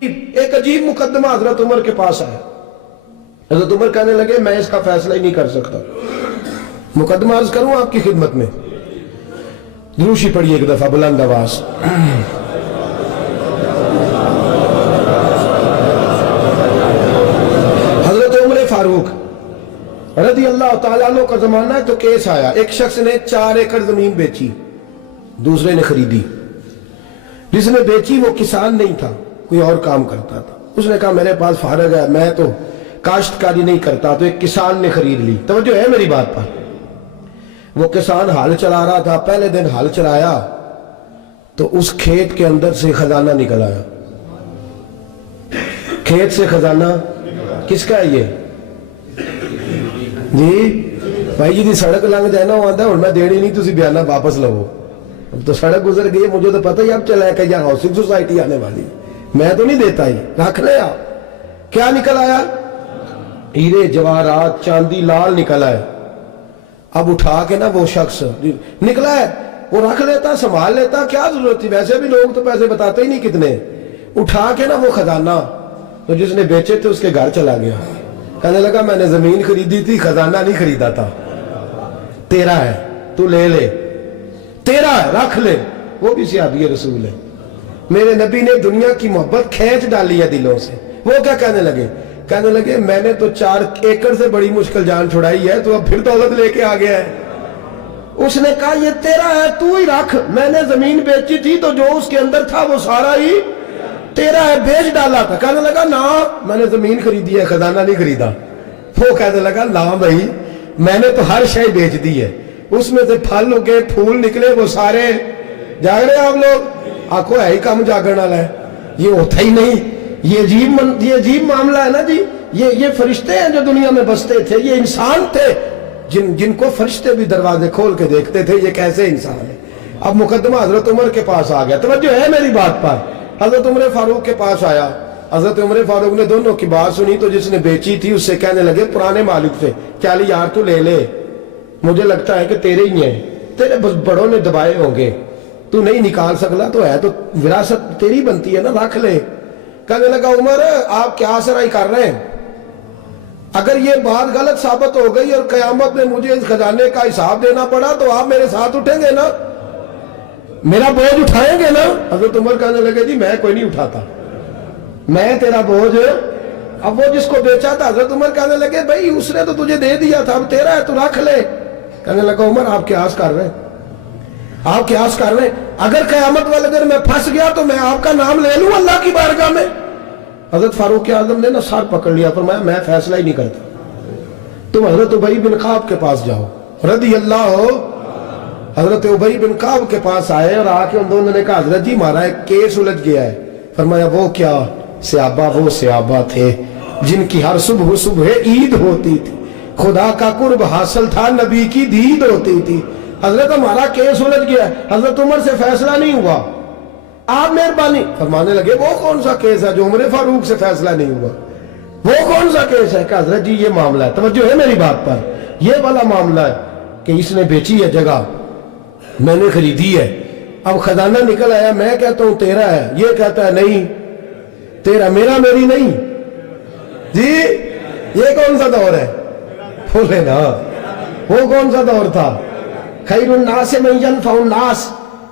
ایک عجیب مقدمہ حضرت عمر کے پاس آیا. حضرت عمر کہنے لگے میں اس کا فیصلہ ہی نہیں کر سکتا. مقدمہ عرض کروں آپ کی خدمت میں؟ دروشی پڑھیے ایک دفعہ بلند آواز. حضرت عمر فاروق رضی اللہ تعالیٰ عنہ کا زمانہ ہے تو کیس آیا. ایک شخص نے 4 ایکڑ زمین بیچی, دوسرے نے خریدی. جس نے بیچی وہ کسان نہیں تھا, کوئی اور کام کرتا تھا. اس نے کہا میرے پاس فارغ ہے, میں تو کاشتکاری نہیں کرتا, تو ایک کسان نے خرید لی. توجہ ہے میری بات پر. وہ کسان ہل چلا رہا تھا, پہلے دن ہل چلایا تو اس کھیت کے اندر سے خزانہ نکل آیا. کھیت سے خزانہ کس کا ہے یہ جی؟ بھائی جی دی سڑک لنگ جائے نا, وہ آتا ہے اور میں دینی نہیں, تسی بیانہ واپس لو. اب تو سڑک گزر گئی, مجھے تو پتہ ہی اب چلا ہے کہ یہاں ہاؤسنگ سوسائٹی آنے والی, میں تو نہیں دیتا ہی, رکھ لے. آپ کیا نکل آیا؟ ہیرے جواہرات چاندی لال نکل آئے. اب اٹھا کے نا وہ شخص نکلا ہے, وہ رکھ لیتا, سنبھال لیتا, کیا ضرورت تھی؟ ویسے بھی لوگ تو پیسے بتاتے ہی نہیں کتنے. اٹھا کے نا وہ خزانہ تو جس نے بیچے تھے اس کے گھر چلا گیا. کہنے لگا میں نے زمین خریدی تھی, خزانہ نہیں خریدا تھا, تیرا ہے, تو لے لے, تیرا ہے, رکھ لے. وہ بھی صحابی رسول ہے. میرے نبی نے دنیا کی محبت کھینچ ڈالی ہے دلوں سے. وہ کیا کہنے لگے؟ کہنے لگے میں نے تو 4 ایکڑ سے بڑی مشکل جان چھڑائی ہے, تو اب پھر دولت لے کے آ گیا ہے. اس نے کہا یہ تیرا ہے, تو ہی رکھ, میں نے زمین بیچی تھی تو جو اس کے اندر تھا وہ سارا ہی تیرا ہے, بیچ ڈالا تھا. کہنے لگا نا میں نے زمین خریدی ہے, خزانہ نہیں خریدا. وہ کہنے لگا نا بھائی میں نے تو ہر شے بیچ دی ہے, اس میں سے پھل اگے, پھول نکلے, وہ سارے. جاگ رہے آپ لوگ؟ آنکھوں ہے ہی کام جاگرن والا ہے, یہ ہوتا ہی نہیں. یہ عجیب معاملہ ہے نا جی. یہ فرشتے ہیں جو دنیا میں بستے تھے, یہ انسان تھے جن کو فرشتے بھی دروازے کھول کے دیکھتے تھے یہ کیسے انسان ہے. اب مقدمہ حضرت عمر کے پاس آ گیا. توجہ ہے میری بات پر. حضرت عمر فاروق کے پاس آیا. حضرت عمر فاروق نے دونوں کی بات سنی تو جس نے بیچی تھی اس سے کہنے لگے پرانے مالک سے, کیا لی یار تو لے لے, مجھے لگتا ہے کہ تیرے ہی ہیں, تیرے بڑوں نے دبائے ہوں گے, تو نہیں نکال سکلا, تو ہے تو وراثت تیری بنتی ہے نا, رکھ لے. کہنے لگا عمر آپ کیا سرائی کر رہے ہیں؟ اگر یہ بات غلط ثابت ہو گئی اور قیامت میں مجھے اس خزانے کا حساب دینا پڑا تو آپ میرے ساتھ اٹھیں گے نا, میرا بوجھ اٹھائیں گے نا؟ حضرت عمر کہنے لگے جی میں کوئی نہیں اٹھاتا, میں تیرا بوجھ. اب وہ جس کو بیچا تھا حضرت عمر کہنے لگے بھائی اس نے تو تجھے دے دیا تھا, اب تیرا ہے تو رکھ لے. کہنے لگا عمر آپ قیاس کر رہے ہیں, آپ قیاس کر رہے ہیں, اگر قیامت والے دن میں پھنس گیا تو میں آپ کا نام لے لوں اللہ کی بارگاہ میں؟ حضرت فاروق اعظم نے نا سر پکڑ لیا, فرمایا میں فیصلہ ہی نہیں کرتا, تم حضرت ابی بن کعب کے پاس جاؤ رضی اللہ ہو. حضرت ابی بن کعب کے پاس آئے اور آ کے ان دونوں نے کہا حضرت جی ہمارا ایک کیس الجھ گیا ہے. فرمایا وہ کیا؟ صحابہ وہ صحابہ تھے جن کی ہر صبح عید ہوتی تھی, خدا کا قرب حاصل تھا, نبی کی دید ہوتی تھی. حضرت ہمارا کیس الجھ گیا ہے, حضرت عمر سے فیصلہ نہیں ہوا, آپ مہربانی. فرمانے لگے وہ کون سا کیس ہے جو عمر فاروق سے فیصلہ نہیں ہوا؟ وہ کون سا کیس ہے؟ کہ حضرت جی یہ معاملہ ہے. توجہ ہے میری بات پر. یہ والا معاملہ ہے کہ اس نے بیچی ہے جگہ, میں نے خریدی ہے, اب خزانہ نکل آیا, میں کہتا ہوں تیرا ہے, یہ کہتا ہے نہیں تیرا, میرا میری نہیں. جی یہ کون سا دور ہے؟ بولے نا وہ کون سا دور تھا؟ خیر الناس من ينفع الناس,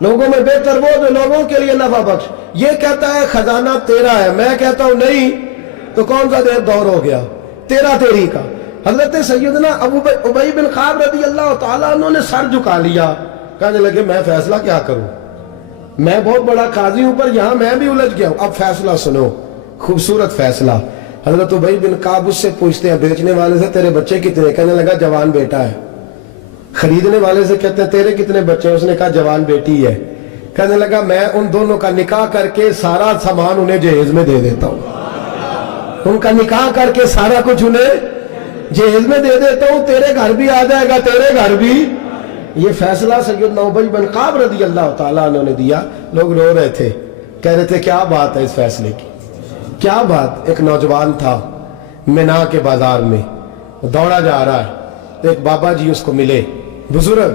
لوگوں میں بہتر وہ جو لوگوں کے لیے نفع بخش. یہ کہتا ہے خزانہ تیرا ہے, میں کہتا ہوں نہیں, تو کون سا دور ہو گیا؟ تیرا تیری کا. حضرت سیدنا ابی بن کعب رضی اللہ تعالیٰ عنہ نے سر جھکا لیا. کہنے لگے میں فیصلہ کیا کروں, میں بہت بڑا قاضی ہوں پر یہاں میں بھی الجھ گیا ہوں. اب فیصلہ سنو, خوبصورت فیصلہ. حضرت ابی بن کعب اس سے پوچھتے ہیں بیچنے والے سے تیرے بچے کتنے؟ کہنے لگا جوان بیٹا ہے. خریدنے والے سے کہتے ہیں تیرے کتنے بچے ہیں؟ اس نے کہا جوان بیٹی ہے. کہنے لگا میں ان دونوں کا نکاح کر کے سارا سامان انہیں جہیز میں دے دیتا ہوں, ان کا نکاح کر کے سارا کچھ انہیں جہیز میں دے دیتا ہوں, تیرے گھر بھی آ جائے گا, تیرے گھر بھی. یہ فیصلہ سیدنا ابی بن کعب رضی اللہ تعالیٰ عنہ نے دیا. لوگ رو رہے تھے, کہہ رہے تھے کیا بات ہے اس فیصلے کی, کیا بات. ایک نوجوان تھا مینا کے بازار میں, دوڑا جا رہا ہے, تو ایک بابا جی اس کو ملے, بزرگ.